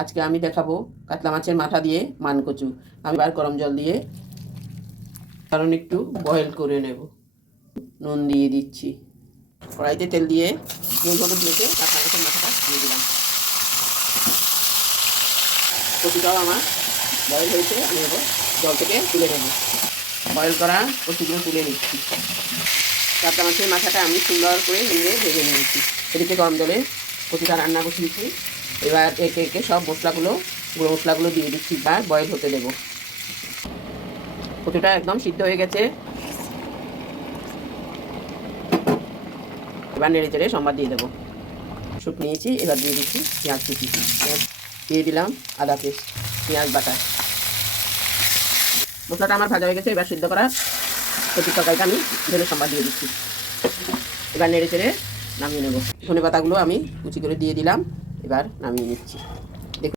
আজকে আমি দেখাবো কাতলা মাছের মাথা দিয়ে মানকচু। আমি এবার গরম জল দিয়ে কারণ একটু বয়েল করে নেব। নুন দিয়ে দিচ্ছি, কড়াইতে তেল দিয়ে নুন হলুদ মেখে কাতলা মাছের মাথাটা দিয়ে দিলাম। কচুটাও আমার বয়েল হয়েছে, আমি এবার জল থেকে তুলে নেব। বয়েল করা কচুগুলো তুলে নিচ্ছি। কাতলা মাছের মাথাটা আমি সুন্দর করে নেড়ে ভেজে নিয়েছি। এদিকে গরম জলে কচুটা রান্না বসিয়েছি। এবার একে একে সব মশলাগুলো, গুঁড়ো মশলাগুলো দিয়ে দিচ্ছি আর বয়েল হতে দেবো। কচুটা একদম সিদ্ধ হয়ে গেছে। এবার নেড়ে চেড়ে সম্বাদ দিয়ে দেবো। শুক নিয়েছি, এবার দিয়ে দিচ্ছি পেঁয়াজ কুচি। পেঁয়াজ দিয়ে দিলাম, আদা পেস্ট, পেঁয়াজ বাটা। মশলাটা আমার ভাজা হয়ে গেছে। এবার সিদ্ধ করা কচুর তরকারিটা আমি ঢেলে সম্বাদ দিয়ে দিচ্ছি। এবার নেড়ে চেড়ে নামিয়ে নেব। ধনে পাতাগুলো আমি কুচি করে দিয়ে দিলাম। এবার নামিয়ে নিচ্ছি।